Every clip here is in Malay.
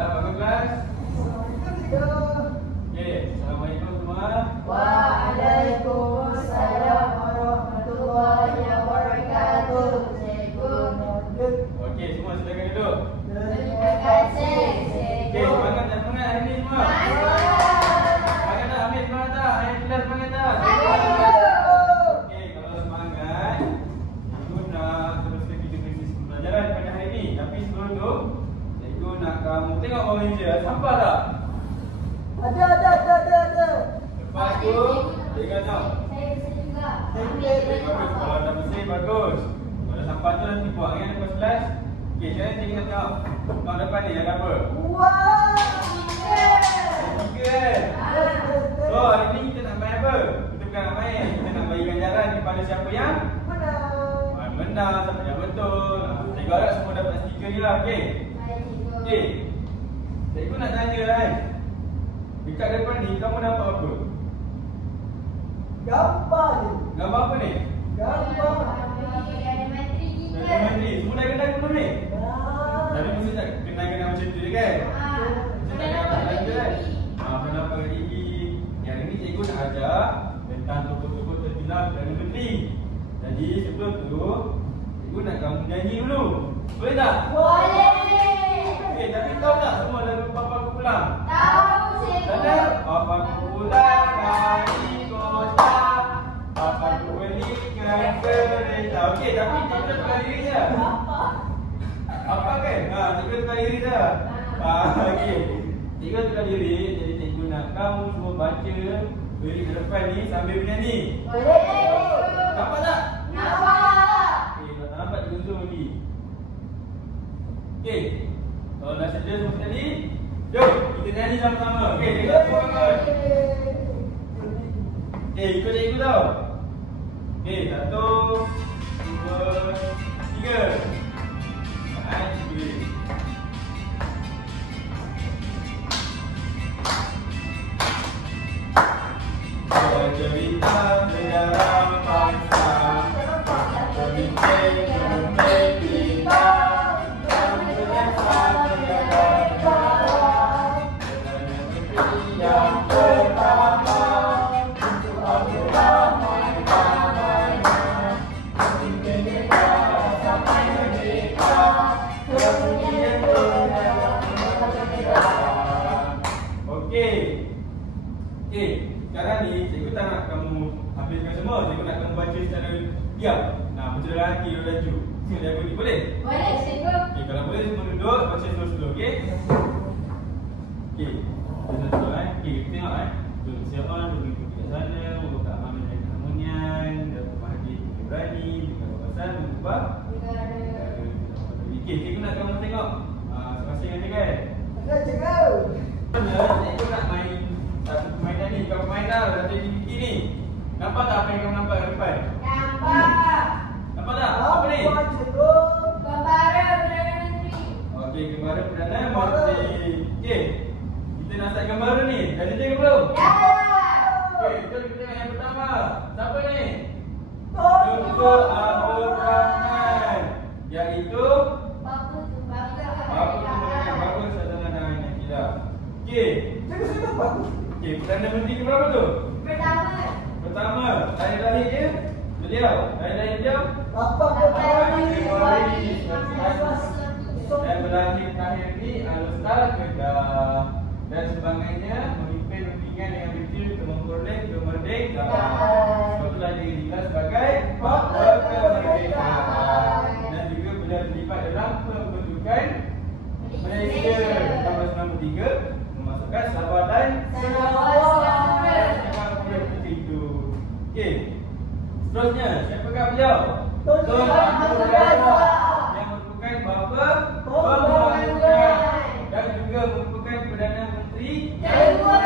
Dah bangun kelas? Okey, Assalamualaikum semua. Waalaikumsalam warahmatullahi wabarakatuh. Cikgu. Okey, semua silakan duduk. Terima kasih, Okey, cikgu. semangat dan semangat hari ni semua. Semangat tak? Ambil semangat tak? Hari ni dah semangat tak? Okey, kalau semangat, cikgu nak teruskan kita punya pelajaran pada hari ni. Tapi sebelum tu, cikgu nak kamu tengok bawah meja. Sampah tak? Ada. Lepas tu, cikgu tahu. Saya juga. Bagus, kalau dah bersih bagus. Kalau sampah tu nanti buang ya lepas kelas. Okey, sekarang cikgu nak tengok. Kat depan ni ada apa? Tiga kan? So, hari ni kita nak main apa? Kita bukan nak main. Kita nak bagi ganjaran kepada siapa yang menang, siapa yang betul. Cikgu harap semua dapat stiker ni lah, okey? Okey. Cikgu nak tanya kan. Dekat depan ni kamu nampak apa? Gambar. Gambar apa ni? Menteri. Semua dah kenal belum ni? Tapi mesti tak kenal-kenal macam tu je kan? Mesti tak kenal macam tu kan? Kenapa gigi? Yang ni cikgu nak ajar tentang tokoh-tokoh terkenal Perdana Menteri. Jadi sebelum tu, cikgu nak kamu nyanyi dulu. Boleh tak? Okey, tapi tahu tak semua lagu Papa Aku Pulang? Ada? Papa Aku Pulang dari kota, Papa Aku belikan kereta. Okey, tapi cikgu tukar diri je. Apa kan? Cikgu tukar diri je. Okey. Cikgu tukar diri, jadi cikgu nak kamu semua baca lirik ke depan ni sambil bernyanyi. Nampak tak? Okey, kalau tak nampak cikgu zoom lagi. Okey. Kalau dah sedia semua sekali, jom kita nyanyi sama-sama. Okey, cikgu semua bangun. Okey, ikut cikgu tau. Okey, 1, 2, 3. Baik, boleh. Cerita sejarah bangsa, pemimpin kita, yang berjasa menjaga negara, yang pertama untuk Abdullah Maidana, pemimpin kita sampai merdeka, kemudian Okey. Sekarang ni cikgu tak nak kamu habiskan semua. Cikgu nak kamu baca secara diam. Macam lelaki yang laju. Sini lagu ni boleh? Boleh, cikgu. Okey, kalau boleh semua duduk, baca slow-slow, okey? Okey. Slow-slow Okey, kita tengok Betul siapa begitu bijaksana, membuka amanah dan keharmonian, dapat bahagia berani, dengan wawasan mengubah negara. Okey, cikgu nak kamu tengok masing-masing kan? Ada, cikgu. Cikgu nak main satu permainan ni. Kau main dah satu aktiviti ni. Nampak tak apa yang kamu nampak kat depan? Nampak tak? Apa ni? Okey, gembara Perdana Menteri. Okey. Kita nak start gembara ni. Dah sedia ke belum? Okey, jom kita tengok yang pertama. Siapa ni? Tunku Abdul Rahman. Iaitu apa kemudian bagus dengan yang tidak. Okey. Okey, Perdana Menteri ke berapa tu? Pertama. Hari lahir dia? Beliau. Hari lahir dia? Dan berlahir terakhir ni Al-Ustaz Kedah. Dan sebagainya memimpin rundingan dengan kecil untuk memperoleh kemerdekaan. Sebab itulah dia digelar sebagai Bapa Kemerdekaan. Dan juga beliau terlibat dalam pembentukan Malaysia 1993, memasukkan Sabah dan itu. Okey. Seterusnya, siapakah beliau? Tun Abdul Razak, yang merupakan bapa pembangunan dan juga merupakan Perdana Menteri yang kedua.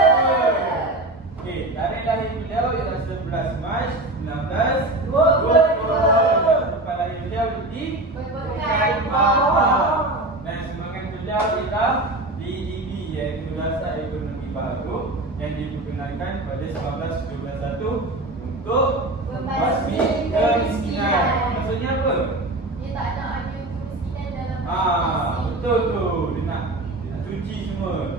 Okey, tarikh lahir beliau ialah 11 Mac 1920. Tempat lahir beliau di Pekan Mahal. Dan semangat beliau ialah DED, iaitu Dasar Ekonomi Baharu, yang diperkenalkan pada 1921 untuk membasmi kemiskinan. Maksudnya apa? Dia tak nak ada kemiskinan dalam Betul tu. Dia nak cuci semua.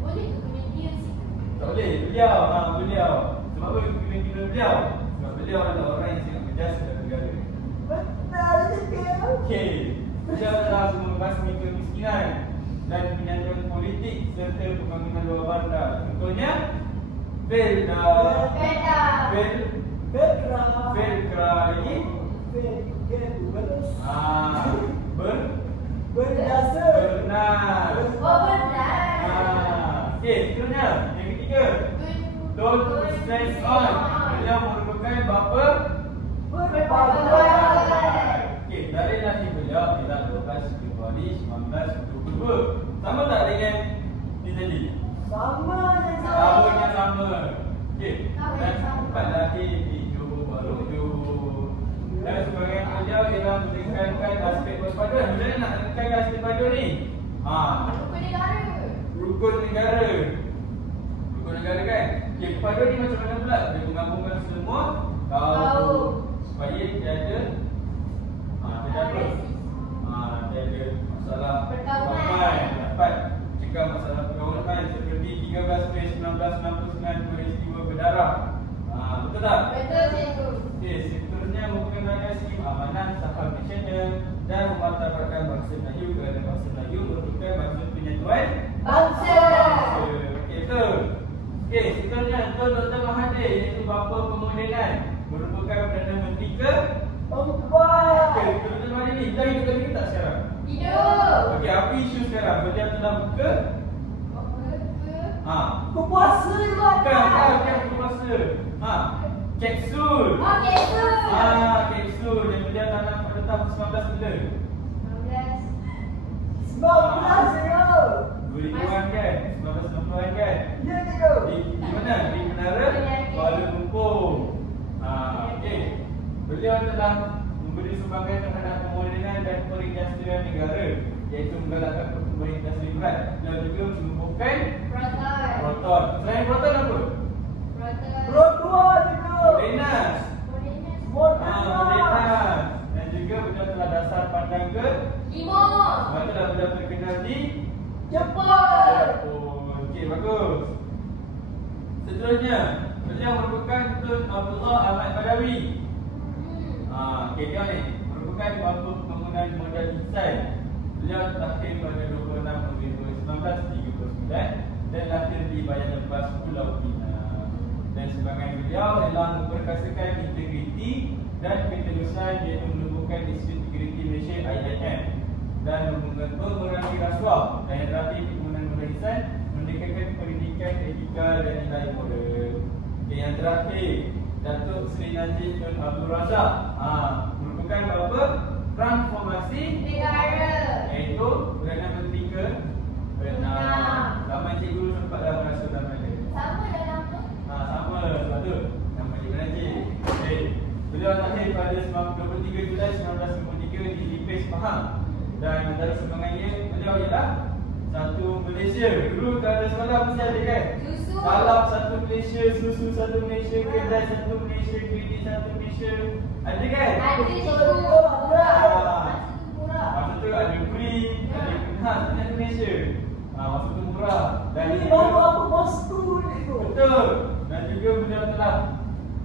Boleh ke punya dia sih? Tak boleh, beliau. Beliau. Sebab apa kena beliau? Sebab beliau adalah orang yang sangat berjasa dalam negara. Betul cakap. Okey. Beliau telah membasmi kemiskinan dan penyanderaan politik serta pembangunan luar bandar. Contohnya Felda. Felkra ini Berdasar. benar. Oh benar. Okey, seterusnya yang ketiga. Don't stress on. Beliau merupakan bapa okey, dari lahir beliau ialah 12 Februari 1922. Sama tak dengan ni tadi? Sama. Tahunnya sama. Okey, dan tempat lahir di Johor Bahru. Dan sebagai beliau ialah menekankan aspek bersepaduan. Macam mana nak menekankan aspek bersepaduan ni? Rukun negara. Rukun negara kan? Okey, bersepaduan ni macam mana pula? Dia menggabungkan semua kaum supaya tiada tiada masalah pergaulan, dapat cegah masalah pergaulan seperti 13 Mei 1969 peristiwa berdarah. Betul tak? Betul cikgu. Okey, seterusnya memperkenalkan skim amanah saham nasional dan memartabatkan bangsa Melayu kerana bangsa Melayu merupakan bangsa penyatuan Bangsa. Okey, betul. Okey, seterusnya Tun Dr. Mahathir iaitu bapa pemodenan merupakan Perdana Menteri ke? Okey, Tun Dr. Mahathir ni dah hidup lagi tak sekarang? Hidup. Okey, apa isu sekarang? Beliau telah buka Berpuasa juga. bukan berpuasa. Kapsul. Okey tu. Kapsul yang beliau tanam pada tahun 19 bila? 19 cikgu. 2000-an kan? 1990-an kan? Ya cikgu. Di mana? Di Menara Kuala Lumpur. Okey. Beliau telah memberi sumbangan terhadap pemodenan dan perindustrian negara, iaitu menggalakkan pertumbuhan industri berat. Beliau juga menumbuhkan Proton. Selain Proton apa? Berdua cikgu. Modenas. Modenas. Dan juga beliau telah dasar pandang ke sebab itulah beliau terkenal di Jepun. Okey, bagus. Seterusnya, beliau merupakan Tun Abdullah Ahmad Badawi. Okey, dia ni merupakan bapa pembangunan modal insan. Beliau lahir pada 26 November 1939 dan lahir di Bayan Lepas, Pulau Pinang. Dan sebagai beliau ialah memperkasakan integriti dan keterusan iaitu menumbuhkan Institut Integriti Malaysia IIM dan memerangi rasuah dan yang terakhir pembangunan modal insan, mendekatkan pendidikan etika dan nilai moral. Okay, yang terakhir Datuk Seri Najib Tun Abdul Razak merupakan bapa transformasi Negara. iaitu Perdana Menteri ke Vietnam. Ramai cikgu sempatlah merasa nama dia. Sama dalam tu. Sama sebab tu nama Cikgu Najib. Okay. Beliau lahir pada 23 Julai 1993 di Lipis, Pahang. Dan antara sumbangannya beliau ialah satu Malaysia. Dulu kalau ada sekolah mesti ada kan? Susu. Salap satu Malaysia, susu satu Malaysia, kedai satu Malaysia, kredit satu Malaysia. Ada kan? Ada cikgu. Masa tu ada free, ada ada Malaysia. Masa tu murah. Dan Ini juga- baru apa bos tu cikgu. Betul. Dan juga beliau telah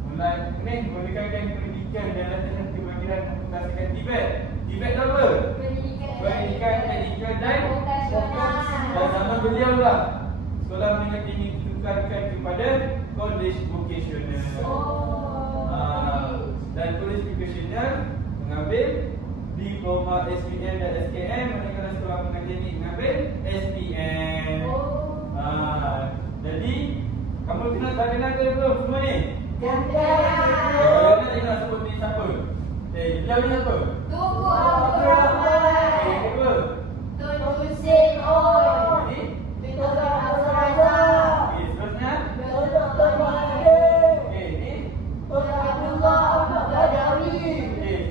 menggunakan pendidikan dan latihan kebajikan memperkasakan Tibet. Tibet tu apa? Pendidikan teknikal dan zaman beliau lah sekolah menengah tinggi ditukarkan kepada college vocational. Dan college vocational mengambil diploma SPM dan SKM, manakala sekolah menengah tinggi mengambil SPM. Jadi kamu tak kenal ke belum semua ni? Kalau nak nak sebut ni siapa? Beliau ni siapa? Tunku Abdul Rahman. Siapa? Tun Hussein Oi. Ni? Tun Abdul Razak. Seterusnya? Tun Dr. Mahathir. Ni? Tun Abdullah Ahmad Badawi.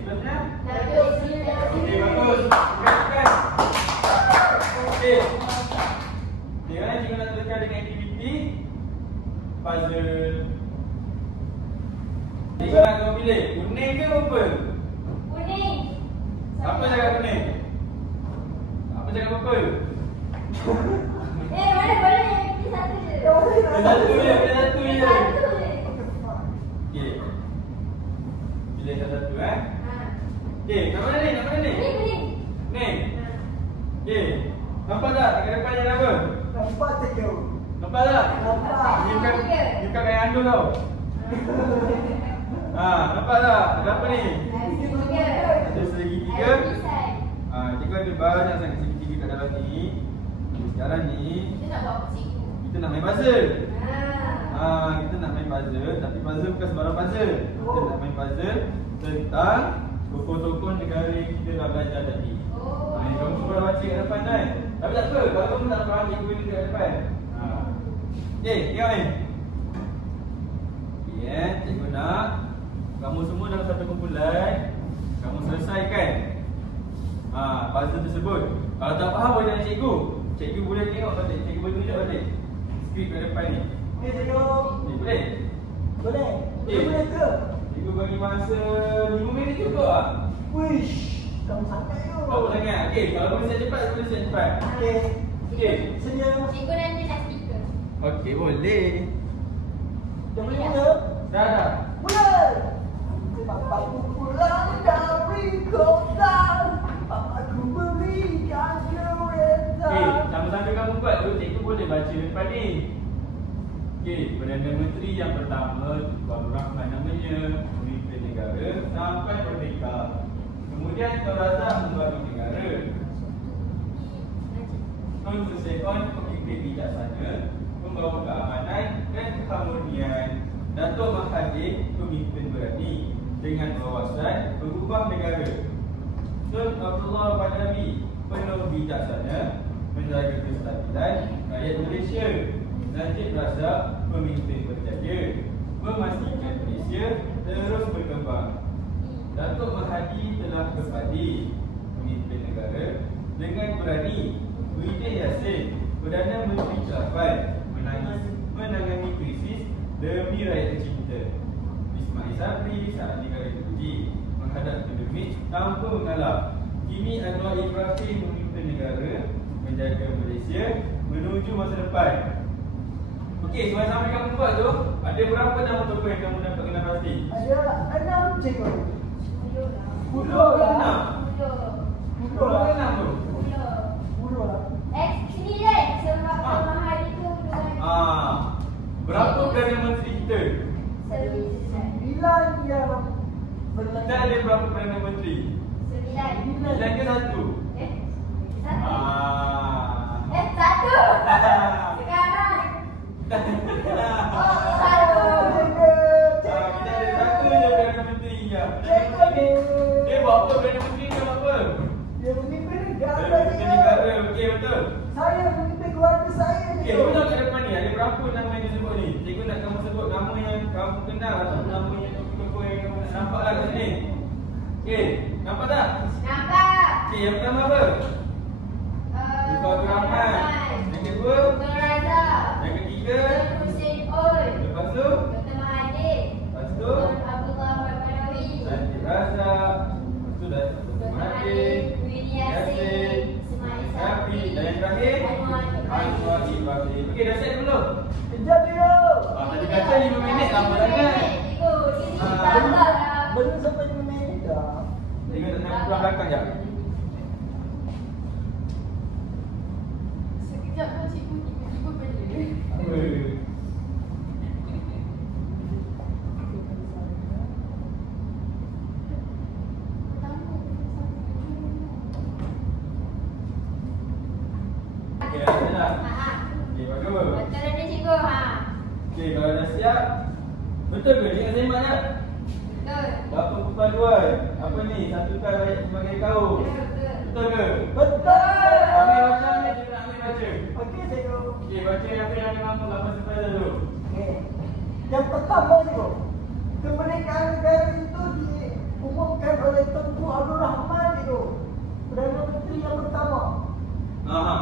Seterusnya? Datuk Seri Najib. Okey, bagus. Bukan. Okey. Sekarang cikgu nak teruskan dengan aktiviti puzzle. Cikgu nak kau pilih kuning ke purple? Kuning. Apa cakap kuning? Apa cakap purple? satu je, pilih satu je. Satu je. Okey. Pilih satu Ha. Okey, nak mana ni? Nak mana ni? Ni. Ni. Okey. Nampak tak kat depan yang apa? Nampak cikgu. Nampak tak? Nampak. Ni bukan kain andul tau. Nampak tak? Ada apa ni? Ada segi tiga. Cikgu ada banyak sangat segi tiga kat dalam ni. Sekarang ni Kita nak buat apa cikgu? kita nak main puzzle. Ha. Kita nak main puzzle, tapi puzzle bukan sembarang puzzle. Kita nak main puzzle tentang tokoh-tokoh negara yang kita dah belajar tadi. Oh. Kamu semua dah baca kat depan kan? Tapi tak apa, kalau kamu tak faham cikgu ni kat depan. Okey, tengok ni. Okey, cikgu nak kamu semua dalam satu kumpulan, kamu selesaikan puzzle tersebut. Kalau tak faham boleh tanya cikgu. Cikgu boleh tengok balik, cikgu boleh tunjuk balik skrip kat depan ni. Okey cikgu. Boleh? Boleh? Okey. Boleh ke? Cikgu bagi masa 5 minit cukup tak? Wish. Kamu sangat tu. Apa sangat? Okey, kalau boleh siap cepat, boleh siap cepat. Okey. Okey. Sedia. Cikgu nanti nak speaker. Okey, boleh. Dah boleh mula? Dah. Mula. Papaku pulang dari kota. Papaku berikan kereta. Okey, sama-sama kamu buat tu, cikgu boleh baca depan ni. Okey, Perdana Menteri yang pertama, Tunku Abdul Rahman namanya, pemimpin negara sampai merdeka. Kemudian Tun Razak membangun negara. Tun Hussein pemimpin bijaksana, membawa keamanan dan keharmonian. Datuk Mahathir pemimpin berani dengan wawasan berubah negara. Tun Abdullah Badawi penuh bijaksana, menjaga kestabilan rakyat Malaysia. Najib Razak pemimpin berjaya, memastikan Malaysia terus berkembang. Datuk Mahathir telah berbadi pemimpin negara dengan berani. Wahidin Yassin Perdana Menteri Khilafat menangani krisis demi rakyat tercinta. Ismail Sabri saat negara diuji menghadap pandemik tanpa mengalah. Kini Anwar Ibrahim memimpin negara menjaga Malaysia menuju masa depan. Okey, soalan sampai kamu buat tu, ada berapa nama tokoh yang kamu dapat kenal pasti? Ada 6 cikgu. 10 lah. 10. 10 ke 6 tu? 10 lah. Sini deh. Sebab Mahathir tu dengan Berapa Perdana Menteri kita? servis. 9 yang Kita ada berapa Perdana Menteri? 9. 9 ke 1? Satu. Sekarang. Satu. Kita ada satu je Perdana Menteri ya. Dia buat apa Perdana Menteri ni buat apa? Dia memimpin Dia negara. memimpin negara, okey betul. Saya memimpin keluarga saya. Okey, kamu tahu kat depan ni ada berapa nama yang disebut ni? Cikgu nak kamu sebut nama yang kamu kenal atau nama yang tokoh yang kamu nak nampak lah kat sini. Okey, nampak tak? Nampak. Okey, yang pertama apa? Tunku Abdul Rahman. Yang kedua? Tun Razak. Yang ketiga? Tun Hussein Ol. Lepas tu? Dr. Mahathir. Lepas tu? Tun Abdullah Badawi. Najib Razak. Lepas tu dah Dr. Mahathir. Wahidin Yassin. Ismail Sabri. Dan yang terakhir? Anwar Ibrahim. Okey, dah siap belum? Kejap dulu. Tadi kata 5 minit lama sangat. Cikgu, sini tambah lah. Belum sampai 5 minit dah. Cikgu tak nak pulang belakang jap. Sekejap tu cikgu tiba-tiba bela. Apa? Okey, dah siap. Okey, bagus. Betul ada cikgu, ha. Okey, kalau dah siap, betul ke? Ingat sembang tak? Betul. Bapa perpaduan. Apa ni? Satukan rakyat sebagai kaum. Betul. Betul ke? Betul. Ambil baca ni, cikgu nak ambil baca. Okey cikgu. Okey, baca apa yang ada mampu dalam masa pada dulu. Okey. Yang pertama cikgu. Kemerdekaan negara itu diumumkan oleh Tunku Abdul Rahman cikgu. Perdana Menteri yang pertama. Aha.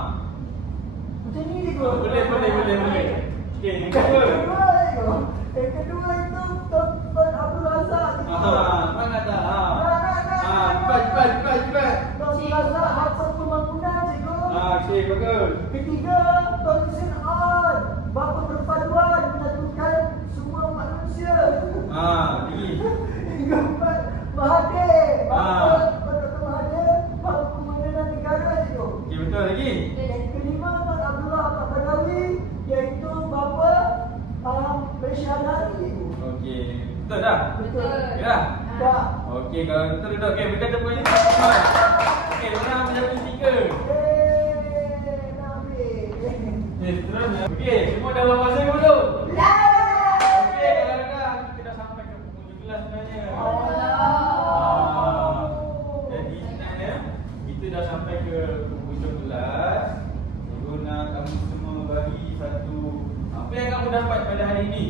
Macam ni cikgu. Boleh. Okey, yang Yang kedua. kedua cikgu. Yang kedua itu Tun Abdul Razak cikgu. Mana tak? Nak. Cepat. Tun Razak Bapa Pembangunan cikgu. Okey, bagus. Ketiga, Tun Hussein Ol, Bapa Perpaduan. sehari-hari tu. Okey. Betul dah? Betul. Okey dah? Tak. Okey, kalau betul duduk. Okey, berikan tepuk ni. Okey, orang menjadi stiker. Nabi. Seterusnya. Okey, semua dah buat masa dulu. Dah. Okey, kadang-kadang kita dah sampai ke penghujung kelas sebenarnya. Jadi sebenarnya kita dah sampai ke penghujung kelas. Cikgu nak kamu semua bagi satu apa yang kamu dapat pada hari ini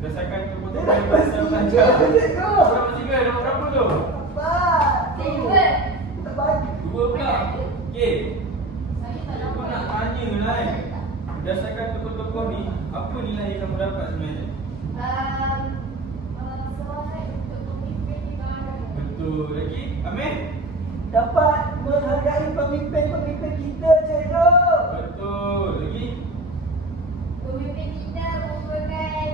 berdasarkan keputusan yang kita belajar. Berapa tiga? Dapat berapa tu? Empat. Tiga. Kita bagi. 2 pula. Okey. Saya tak Cikgu nak tanya lah berdasarkan tokoh-tokoh ni, apa nilai yang kamu dapat sebenarnya? Semangat untuk pemimpin negara. Betul. Lagi? Amin? Dapat menghargai pemimpin-pemimpin kita, cikgu. Betul. Lagi? Pemimpin kita merupakan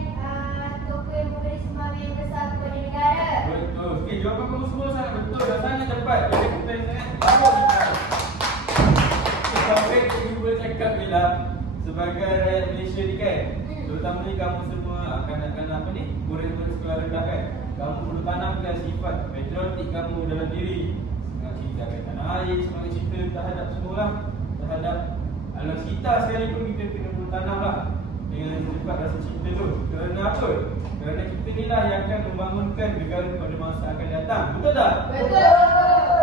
tokoh yang memberi semangat yang besar kepada negara. Betul. Okey, jawapan kamu semua sangat betul dan sangat cepat. Jadi kita sangat bagus. Sampai cikgu bercakap bila sebagai rakyat Malaysia ni kan, terutamanya kamu semua kanak-kanak apa ni, murid-murid sekolah rendah kan, kamu perlu tanamkan sifat patriotik kamu dalam diri. Semangat cinta akan tanah air, semangat cinta terhadap semualah, terhadap alam sekitar sekalipun kita kena perlu tanamlah dengan sifat rasa cinta tu. Kerana apa? Kerana kita ni lah yang akan membangunkan negara pada masa akan datang. Betul tak? Betul.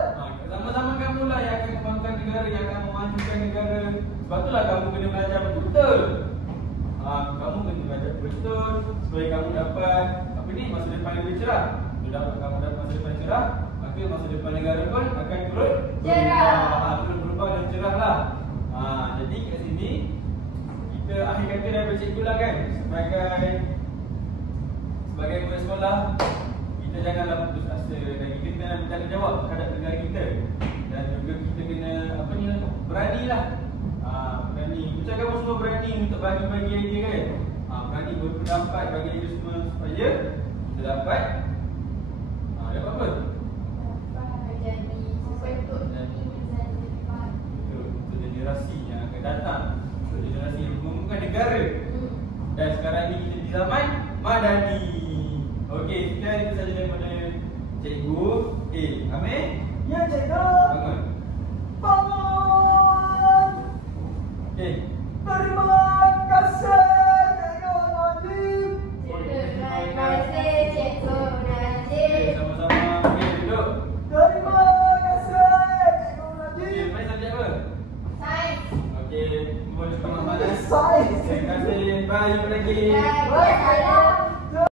Sama-sama kamu lah yang akan membangunkan negara, yang akan memajukan negara. Sebab itulah kamu kena belajar betul-betul. Kamu kena belajar betul supaya kamu dapat apa ni, masa depan yang lebih cerah. Bila kamu dapat masa depan cerah, maka masa depan negara pun akan turut cerah. turut berubah dan cerah lah. Jadi kat sini kita akhir kata daripada cikgu lah kan, sebagai murid sekolah, kita janganlah putus asa dan kita kena bertanggungjawab terhadap negara kita. Dan juga kita kena apa ni, beranilah. Berani. Macam kamu semua berani untuk bagi-bagi idea kan. Berani berpendapat, bagi idea semua supaya kita dapat apa? Jadi untuk Untuk generasi yang akan datang, untuk generasi yang membangunkan negara. Dan sekarang ni kita di zaman Madani. Okey, sekian itu saja daripada cikgu. Amin. Ya, cikgu. Bangun. Bangun. Terima kasih, Cikgu Najib. Terima kasih Cikgu Najib. Sama-sama. Okey, duduk. Terima kasih, Cikgu Najib. Baik, subjek apa? Sains. Okey, boleh sama mana? Sains. Terima kasih. Bye, jumpa lagi. Baik.